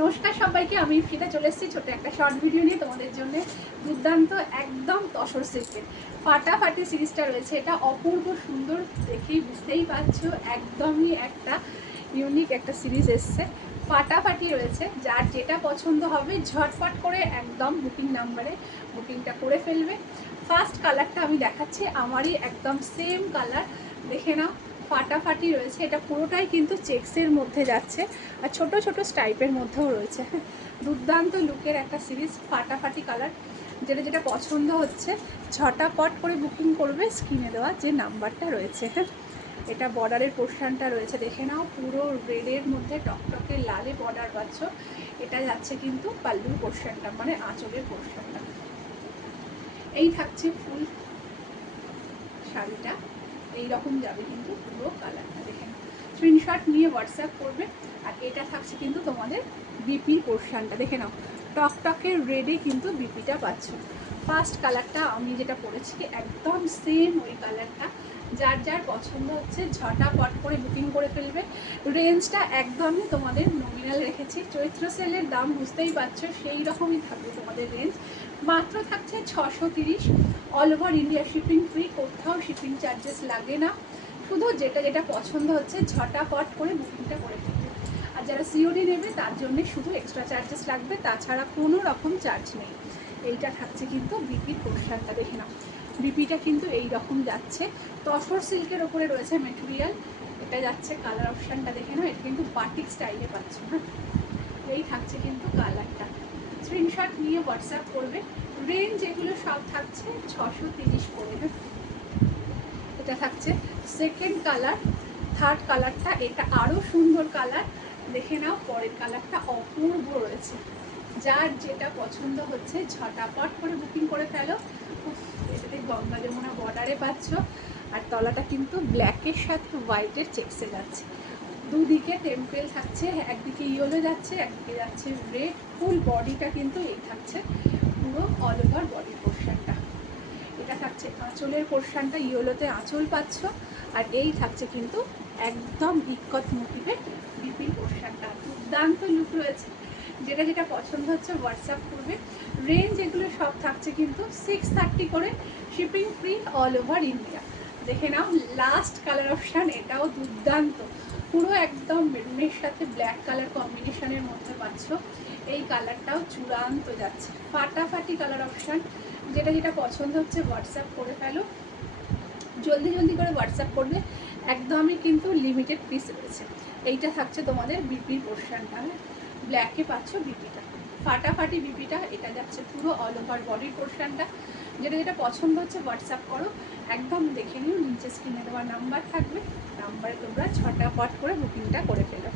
নমস্কার সবাইকে, আমি ফিরে চলে এসেছি ছোট একটা শর্ট ভিডিও নিয়ে তোমাদের জন্য। দুর্দান্ত একদম তসর সিল্কের ফাটাফাটি সিরিজটা রয়েছে। এটা অপূর্ব সুন্দর, দেখেই বুঝতেই পারছো একদমই একটা ইউনিক একটা সিরিজ এসছে। ফাটাফাটি রয়েছে, যার যেটা পছন্দ হবে ঝটপট করে একদম বুকিং নাম্বারে বুকিংটা করে ফেলবে। ফার্স্ট কালারটা আমি দেখাচ্ছি, আমারই একদম সেম কালার, দেখে নাও। ফাটাফাটি রয়েছে, এটা পুরোটাই কিন্তু চেক্সের মধ্যে যাচ্ছে আর ছোট ছোট স্টাইপের মধ্যেও রয়েছে। দুর্দান্ত লুকের একটা সিরিজ, ফাটাফাটি কালার। যেটা যেটা পছন্দ হচ্ছে ঝটাপট করে বুকিং করবে স্ক্রিনে দেওয়া যে নাম্বারটা রয়েছে। এটা বর্ডারের পোর্শনটা রয়েছে, দেখে নাও, পুরো রেডের মধ্যে টকটকে লালে বর্ডার পাচ্ছ। এটা যাচ্ছে কিন্তু পাল্লুর পোর্শনটা, মানে আঁচলের পোর্শনটা। এই থাকছে ফুল শাড়িটা, এইরকম যাবে কিন্তু পুরো কালারটা, দেখে নাও। স্ক্রিনশট নিয়ে হোয়াটসঅ্যাপ করবে। আর এটা থাকছে কিন্তু তোমাদের বিপির পোর্শনটা, দেখে নাও, টকটকের রেডে কিন্তু বিপিটা পাচ্ছ। ফার্স্ট কালারটা আমি যেটা পরেছি একদম সেম ওই কালারটা। যার যার পছন্দ হচ্ছে ঝটাপট করে বুকিং করে ফেলবে। রেঞ্জটা একদমই তোমাদের নমিনাল রেখেছি, চৈত্র সেলের দাম বুঝতেই পারছো, সেই রকমই থাকবে তোমাদের রেঞ্জ। মাত্র থাকছে 630। All over India shipping free, কোথাও শিপিং চার্জেস লাগে না। শুধু যেটা যেটা পছন্দ হচ্ছে ঝটাপট করে বুকিংটা করে ফেলবে। আর যারা সিওডি নেবে তার জন্য শুধু এক্সট্রা চার্জেস লাগবে, তাছাড়া কোনো রকম চার্জ নেই। এইটা থাকছে কিন্তু বিপির পোর্শনটা, দেখে নাও। বিপিটা কিন্তু এই রকম যাচ্ছে, তসর সিল্কের ওপরে রয়েছে মেটেরিয়াল। এটা যাচ্ছে কালার অপশানটা, দেখে নাও, এটা কিন্তু বাটিক স্টাইলে পাচ্ছ। হ্যাঁ, এই থাকছে কিন্তু কালারটা। স্ক্রিনশট নিয়ে হোয়াটসঅ্যাপ করবে। রেঞ্জ এগুলো সব থাকছে 630 করে। এটা থাকছে সেকেন্ড কালার। থার্ড কালারটা এটা আরও সুন্দর কালার, দেখে নাও। পরের কালারটা অপূর্ব রয়েছে, যার যেটা পছন্দ হচ্ছে ঝটাপট করে বুকিং করে ফেলো। এটাতে গঙ্গা যমুনা বর্ডারে পাচ্ছ। আর তলাটা কিন্তু ব্ল্যাকের সাথে হোয়াইটের চেক্সে যাচ্ছে। দুদিকে টেম্পেল থাকছে, একদিকে ইয়েলো যাচ্ছে, একদিকে যাচ্ছে রেড। ফুল বডিটা কিন্তু এই থাকছে পুরো অল ওভার বডি পোর্শনটা। এটা থাকছে আঁচলের পোর্শনটা, ইয়েলোতে আঁচল পাচ্ছ। আর এই থাকছে কিন্তু একদম ইক্কত মোটিভের বিপির পোর্শনটা। দুর্দান্ত লুক রয়েছে, যেটা যেটা পছন্দ হচ্ছে হোয়াটসঅ্যাপ করবে। রেঞ্জ এগুলো সব থাকছে কিন্তু 630 করে, shipping free all over India. দেখে নাও লাস্ট কালার অপশান, এটাও দুর্দান্ত, পুরো একদম মেরুনের সাথে ব্ল্যাক কালার কম্বিনেশনের মধ্যে পাচ্ছ। এই কালারটাও চূড়ান্ত যাচ্ছে, ফাটাফাটি কালার অপশান। যেটা যেটা পছন্দ হচ্ছে হোয়াটসঅ্যাপ করে ফেলো, জলদি জলদি করে হোয়াটসঅ্যাপ করবে। একদমই কিন্তু লিমিটেড পিস রয়েছে। এইটা থাকছে তোমাদের বিপির পোর্শনটা, ব্ল্যাকে পাচ্ছ বিপিটা, ফাটাফাটি বিপিটা। এটা যাচ্ছে পুরো অল ওভার বডির পোর্শনটা। যেটা যেটা পছন্দ হচ্ছে হোয়াটসঅ্যাপ করো, একদম দেখে নিও, নিচে স্ক্রিনে দেওয়া নাম্বার থাকবে, নাম্বারে তোমরা ঝটাপট করে বুকিংটা করে ফেলো।